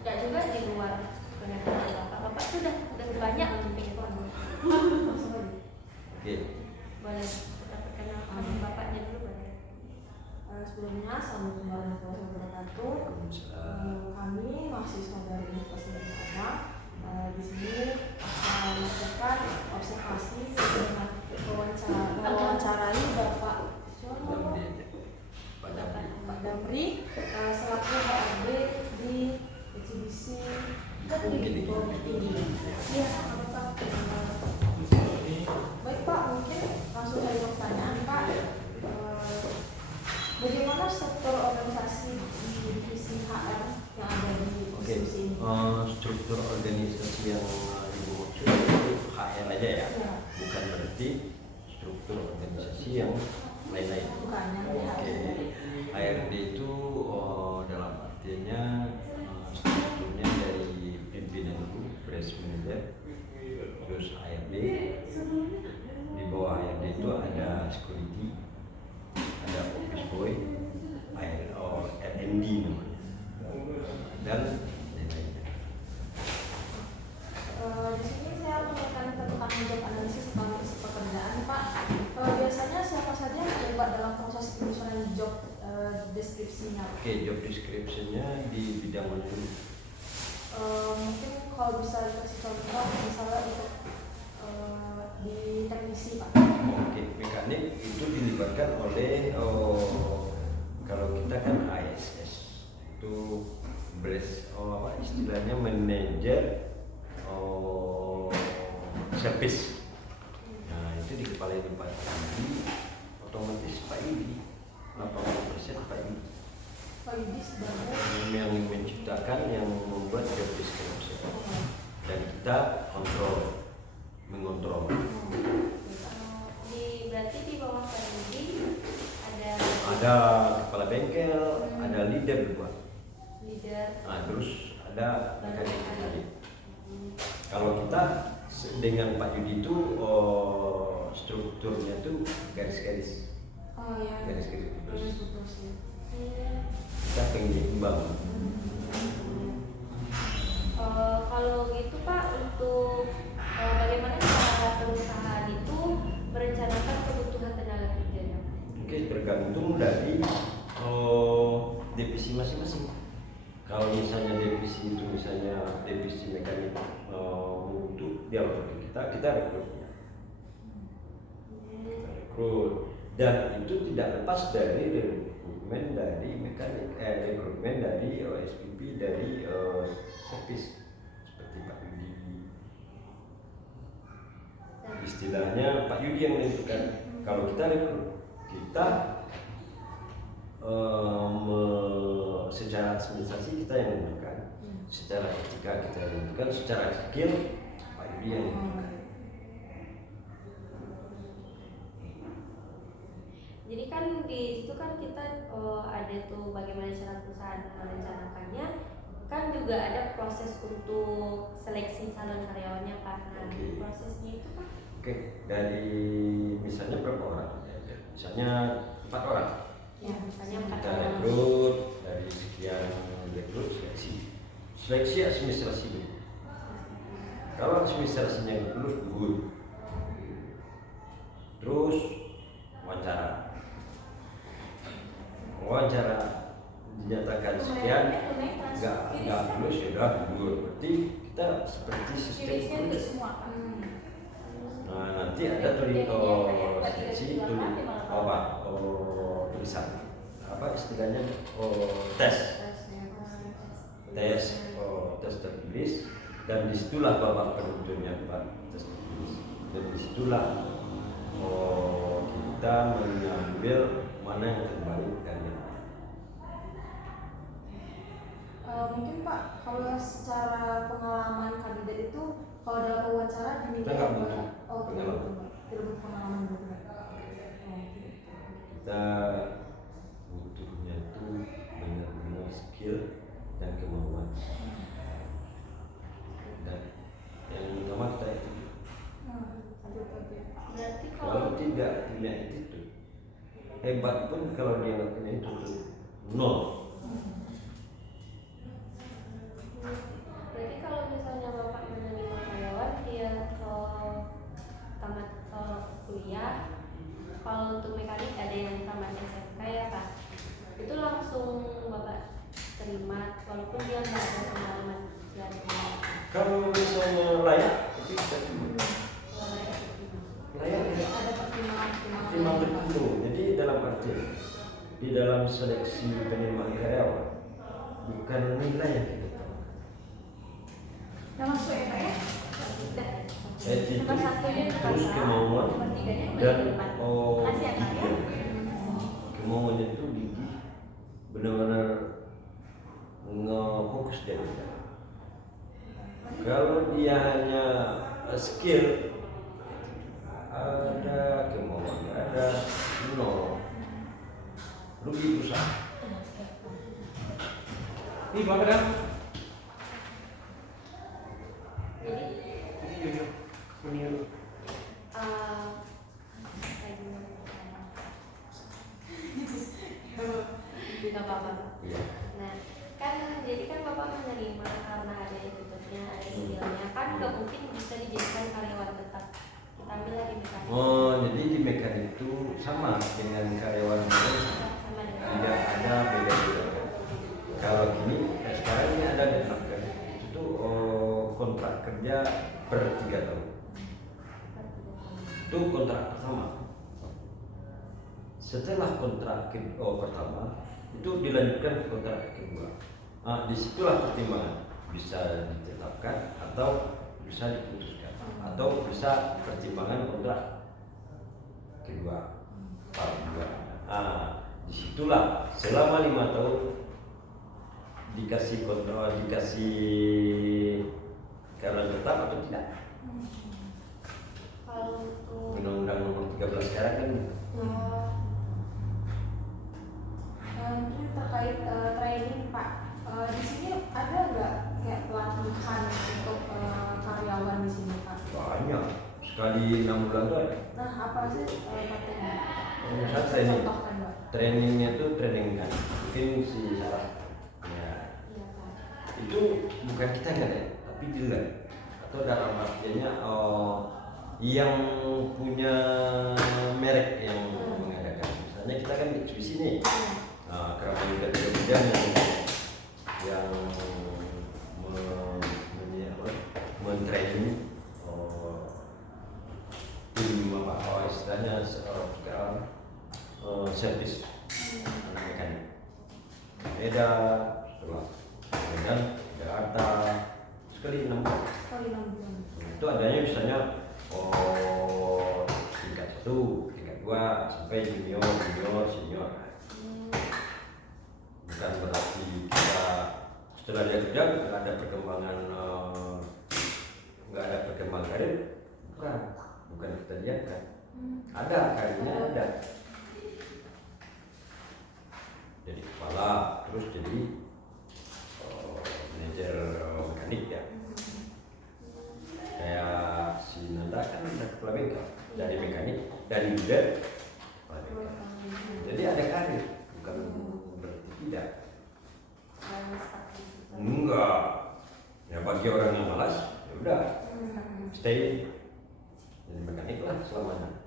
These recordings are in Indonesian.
Enggak juga di luar penelitian bapak tuh udah banyak penelitian. Oke. Boleh kita perkenalkan bapaknya dulu boleh. Sebelumnya, assalamualaikum warahmatullahi wabarakatuh. Kami mahasiswa dari Universitas Padang. Di sini akan melakukan observasi dengan mewawancarai Bapak Pak Damri selaku HRD di eksibisi Bukit Tinggi. Iya, Pak. Baik Pak, mungkin langsung dari pertanyaan Pak. Bagaimana struktur organisasi di divisi HR yang ada di institusi ini? Struktur organisasi yang Ibu maksud itu HR aja ya? Ya. Bukan berarti struktur organisasi yang lain-lain. Bukan, yang di Oke. HRD itu dalam artinya strukturnya dari pimpinan itu, branch manager, terus HRD. Di bawah HRD itu ada security, ada office boy, R&D namanya, dan lain-lainnya. Di sini saya menekan tentang job analisis sekaligus pekerjaan Pak. Biasanya siapa saja yang terlibat dalam proses penyusunan job deskripsinya? Oke, job description-nya di bidang mana dulu? Mungkin kalau bisa dikasih contoh misalnya untuk di teknisi Pak. Oke, mekanik itu dilibatkan oleh kalau kita kan ASS itu istilahnya manajer service. Nah itu di kepala ini Pak Yudi, otomatis Pak Yudi 80% Pak Yudi. Pak Yudi sebagai yang menciptakan, yang membuat job description, dan kita mengontrol. Berarti di bawah Pak Yudi Ada kepala bengkel, ada leader buat. Terus ada mekanik. Kalau kita dengan Pak Yudi itu strukturnya itu garis-garis. Garis-garis putus. Kita penyeimbang. Kalau gitu Pak, untuk bagaimana cara perusahaan itu merencanakan kebutuhan tenaga kerjanya? Oke, tergantung dari divisi masing-masing. Kalau misalnya divisi itu divisi mekanik untuk dia kita rekrut, dan itu tidak lepas dari rekrutmen dari mekanik, rekrutmen dari SPP, dari servis seperti Pak Yudi. Istilahnya Pak Yudi yang menentukan. Kalau kita rekrut, kita secara administrasi kita yang menentukan, secara etika kita yang menentukan, secara skill Pak Yudi yang menentukan. Jadi kan di situ kan kita ada tuh bagaimana cara perusahaan merencanakannya, kan juga ada proses untuk seleksi calon karyawannya Pak. Nah, prosesnya itu Pak? Oke, dari misalnya berapa orang? Misalnya 4 orang. Ya, misalnya 4 Kita orang. rekrut dari sekian rekrut seleksi administrasi dulu. Kalau administrasinya lulus, good. Terus wawancara dinyatakan sekian, nggak lulus ya udah gugur. Berarti kita seperti sistem semua. Nah nanti ada tulisan apa istilahnya tes tertulis, dan disitulah babak penentunya Pak, tes tertulis, dan disitulah kita mengambil mana yang terbaik dari yang lain. Mungkin Pak, kalau secara pengalaman kandidat itu kalau dalam wawancara dinilai kita nggak butuh pengalaman. Tidak butuh pengalaman juga. Kita butuhnya itu benar-benar skill dan kemauan. Dan yang utama kita itu. Berarti Kalau tidak punya itu, hebat pun kalau dia nggak punya itu nol. walaupun dia nggak ada pengalaman kerja di luar. Kalau misalnya layak, itu bisa Kalau layak itu gimana? layak ya. Ada pertimbangan Terima tertentu. Jadi dalam arti di dalam seleksi penerimaan karyawan bukan nilai yang kita tahu. Nah, masuk ya Pak ya? Attitude, Nomor satunya terus kemauan nomor tiganya dan kasih ya Kak ya. kemauan itu gigih, benar-benar nge-fokus dia kerja. Kalau dia hanya skill, ada kemauan, ada nol, rugi perusahaan. Ini Bapak kan? Jadi Mendingan. kayak gimana? Tidak apa-apa. Iya. Nah, kan jadi kan Bapak menerima karena ada attitude-nya, ada skillnya, kan nggak mungkin bisa dijadikan karyawan tetap. Kita ambil lagi mekanik. Oh, jadi di mekanik itu sama dengan karyawan lain, Sama dengan tidak ada beda-beda. Kalau gini, sekarang ini ada kontrak kerja. Itu kontrak kerja per 3 tahun. Itu kontrak pertama. Setelah kontrak pertama, itu dilanjutkan ke kontrak kedua. Nah, disitulah pertimbangan bisa ditetapkan atau bisa diputuskan atau bisa pertimbangan kontrak kedua, part 2. Nah, disitulah selama 5 tahun dikasih kontrak, dikasih karena tetap atau tidak. kalau untuk Undang-Undang nomor 13 sekarang kan Mungkin terkait training Pak, di sini ada nggak kayak pelatihan untuk karyawan di sini Pak? banyak, sekali 6 bulan tuh ada. Nah, apa sih materinya? Saya training. Contohkan Pak. Trainingnya tuh training kan, mungkin si salah. Ya, iya Pak. itu bukan kita nggak ada, tapi dealer atau dalam artinya yang punya merek yang mengadakan. Misalnya kita kan di sini, Keramat Muda Bidang yang men-training tim apa istilahnya sekarang servis mekanik. Beda setelah kemudian Jakarta sekali 6 bulan. Sekali 6 bulan. Itu adanya misalnya tingkat 1, tingkat 2 sampai junior, senior. Bukan berarti kita setelah dia kerja nggak ada perkembangan, nggak ada perkembangan karir, bukan kita lihatkan. Ada karirnya ada. Jadi kepala, terus jadi manajer mekanik ya. Kayak si Nanda kan udah kepala bengkel, dari mekanik, dari dealer, kepala bengkel. Jadi ada karir, bukan berarti tidak. Enggak. Ya bagi orang yang malas, ya udah stay jadi mekanik lah selamanya.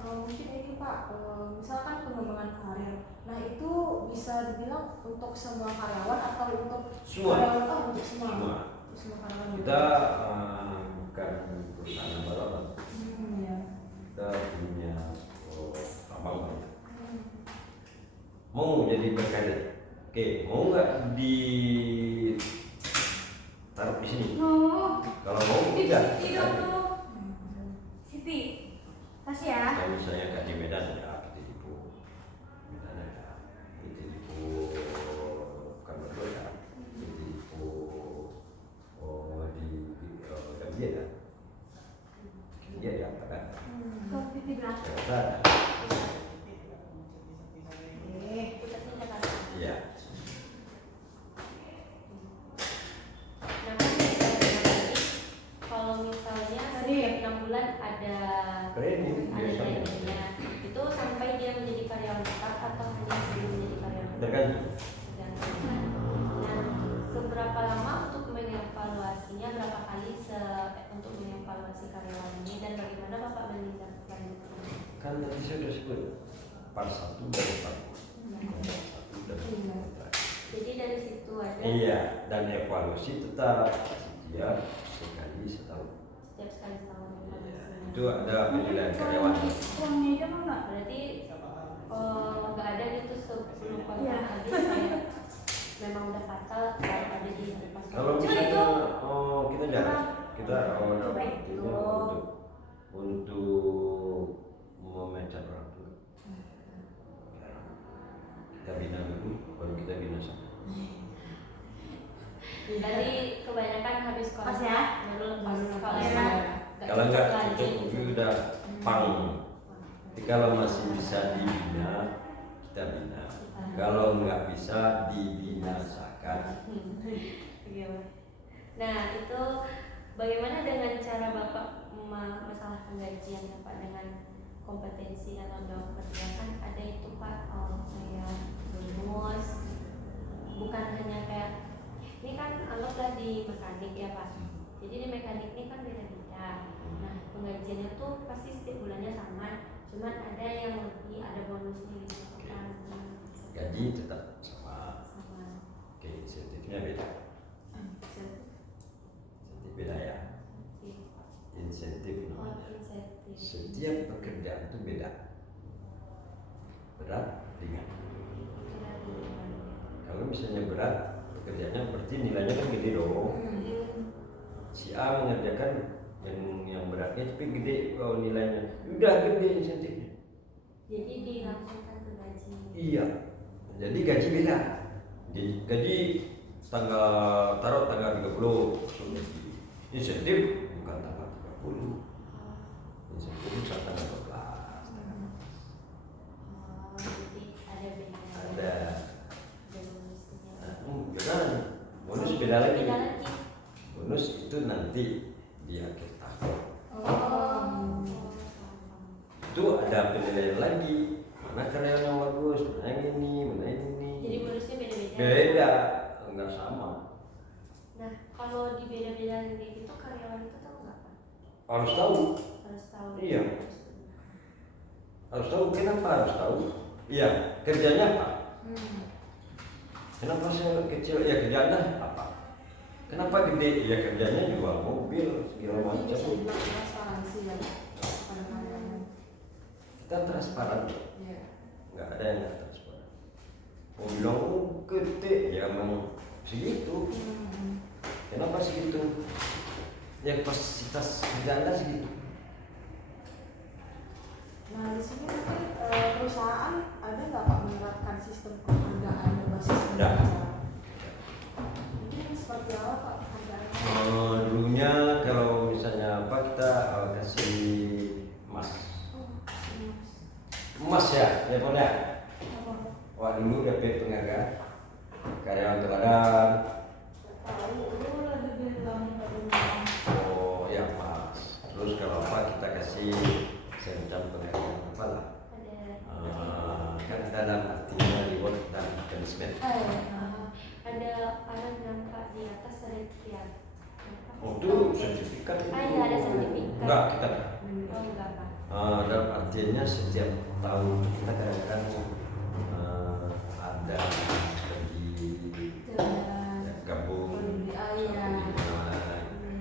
Mungkin ini Pak, misalkan pengembangan karir. Nah, itu bisa dibilang untuk semua karyawan atau untuk Semua. karyawan untuk semua? Semua. Untuk semua karyawan. Kita bukan perusahaan barat, Ya. kita punya tambang banyak. Mau jadi berkarir, oke, mau nggak taruh di sini? Kalau mau tidak. Siti, kasih ya. Kayak misalnya Kak di Medan ya, kita tipu Medan ya, kita tipu bukan berdua ya, kita tipu di Gambia ya, Gambia ya apa kan? Titi belakang. Jakarta. Pusatnya Jakarta. Iya. Nah, kan kalau misalnya setiap 6 bulan ada Training biasanya. trainingnya, itu sampai dia menjadi karyawan tetap atau hanya sebelum menjadi karyawan tetap? Tergantung. Nah, seberapa lama untuk mengevaluasinya, berapa kali untuk mengevaluasi karyawan ini, dan bagaimana Bapak menindaklanjutinya? Kan tadi saya sudah sebut part 1 dari part 2. Jadi dari situ ada. Iya, dan evaluasi tetap setiap sekali setahun. Setiap sekali setahun. Iya, itu ada penilaian karyawan. Uangnya aja mana? Berarti nggak ada gitu sebelum kontrak Iya. habis kayak memang udah fatal kalau ada di pas Kalau kontrak. misalnya kita jarang, kita Coba artinya itu. untuk memecat orang tua. Kita bina dulu, baru kita bina sama. Dari kebanyakan habis kontrak Pas ya? baru lepas. Kalau Iya. emang Kalau nggak cocok lagi cocok, gitu. itu udah pang. Tapi kalau masih bisa dibina, kita bina. Kalau nggak bisa dibinasakan. Iya. Nah itu bagaimana dengan cara Bapak masalah penggajian Bapak dengan kompetensi dan tanggung jawab kerja kan ada itu Pak kayak bonus, bukan hanya kayak ini kan anggaplah di mekanik ya Pak. Jadi di mekanik ini kan beda-beda. Nah penggajiannya tuh pasti setiap bulannya sama, cuman ada yang lebih ada bonusnya gitu kan. Gaji tetap sama. Sama. Oke, insentifnya beda. Insentif beda ya. Insentif Oh, namanya. insentif. Setiap pekerjaan itu beda. Berat, ringan. Kalau misalnya berat, pekerjaannya berarti nilainya kan gede dong. Si A mengerjakan yang beratnya tapi gede nilainya. Udah gede insentifnya. Jadi dilangsungkan ke gaji. Iya. Jadi gaji beda. Gaji taruh tanggal 30 langsung gaji. Insentif bukan tanggal 30. Insentif bisa tanggal 12. Jadi ada bedanya. Ada. Bonusnya. Jangan. Bonus beda lagi. Beda lagi. Bonus itu nanti di akhir tahun. Oh. Itu ada penilaian lagi. Mana karyawan yang bagus, mana yang ini, mana yang ini. Jadi bonusnya beda-beda. Beda, enggak sama. Nah, kalau di beda-beda kayak gitu karyawan itu tahu nggak Pak? Harus tahu. Harus tahu. Iya. Harus tahu kenapa harus tahu. Iya, kerjanya apa? Kenapa saya kecil? Ya kerjanya apa? Kenapa gede? Ya kerjanya jual mobil segala Berarti bisa macam. dibilang transparansi ya pada karyawan. Kita transparan. Iya. Nggak ada yang nggak transparan. Mau bilang gede ya memang segitu. Kenapa segitu? Ya kapasitas kerjaan segitu. Nah di sini mungkin perusahaan ada nggak Pak menerapkan sistem penghargaan berbasis Ada. kinerja? Mungkin seperti apa Pak penghargaannya? Dulunya kalau misalnya apa kita kasih emas. Emas ya, ya boleh. Wah dulu dapat penghargaan karyawan teladan. Tahu lagi bilang Oh ya emas. Terus kalau apa kita kasih semacam penghargaan apa lah. Kan ada dalam artinya reward dan punishment. Ada nampak di atas sertifikat. Oh itu sertifikat itu. Iya ada sertifikat. Enggak kita. Oh enggak Pak. Dalam artinya setiap tahun kita kadang-kadang ada pergi gabung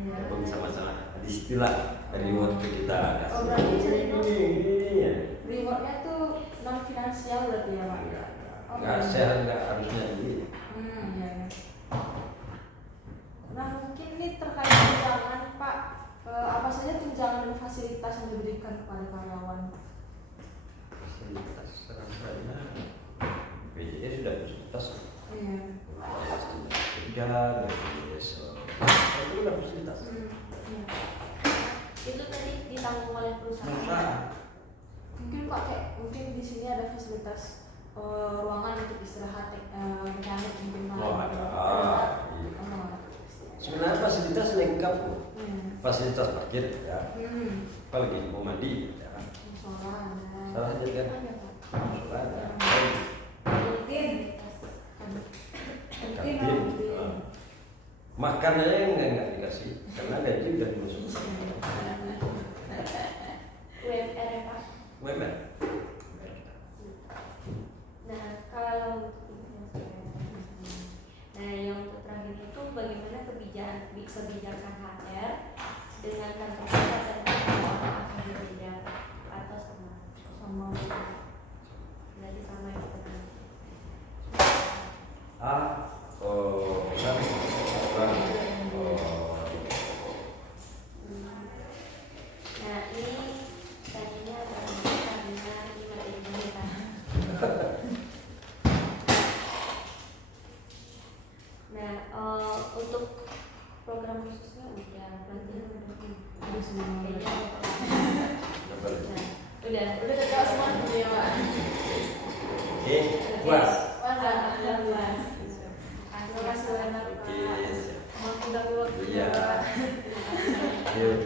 gabung sama-sama di situlah reward ke kita. Oh, berarti Ini ya. rewardnya tuh non finansial berarti ya Pak? Enggak share, enggak harusnya duit. Ya. Nah mungkin ini terkait tunjangan Pak, apa saja tunjangan dan fasilitas yang diberikan kepada karyawan? Fasilitas serangkainya BPJS sudah fasilitas. Iya. Kerja, BPJS itu udah fasilitas. Itu tadi ditanggung oleh perusahaan. Masa Mungkin Pak kayak mungkin di sini ada fasilitas ruangan untuk istirahat mekanik mungkin Pak. Oh, ada. Iya. Oh. Sebenarnya fasilitas lengkap loh. Fasilitas parkir ya. Apalagi mau mandi ya. Musola ada. Salah aja kan. Ada Pak. Musola ada. Mungkin Kantin. Makanannya enggak dikasih karena gaji udah dimasukkan. UMR ya Pak. UMR. Nah kalau nah yang menggunakan HR dengan kantor pusat dan kantor akan berbeda atau sama? Sama. Berarti sama ya teman. Pesan orang Nah ini tadinya karena ini materi kita. Nah untuk program khususnya udah pelatihan Ada semua. kayaknya kembali. udah Udah semua ya Pak. Puas. alhamdulillah. Terima kasih banyak Pak. Oke. Maaf udah waktu. Iya. Yuk.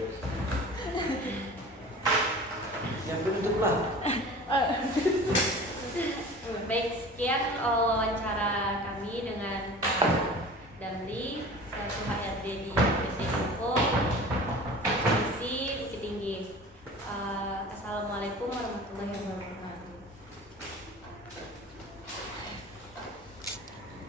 Yang penutup lah.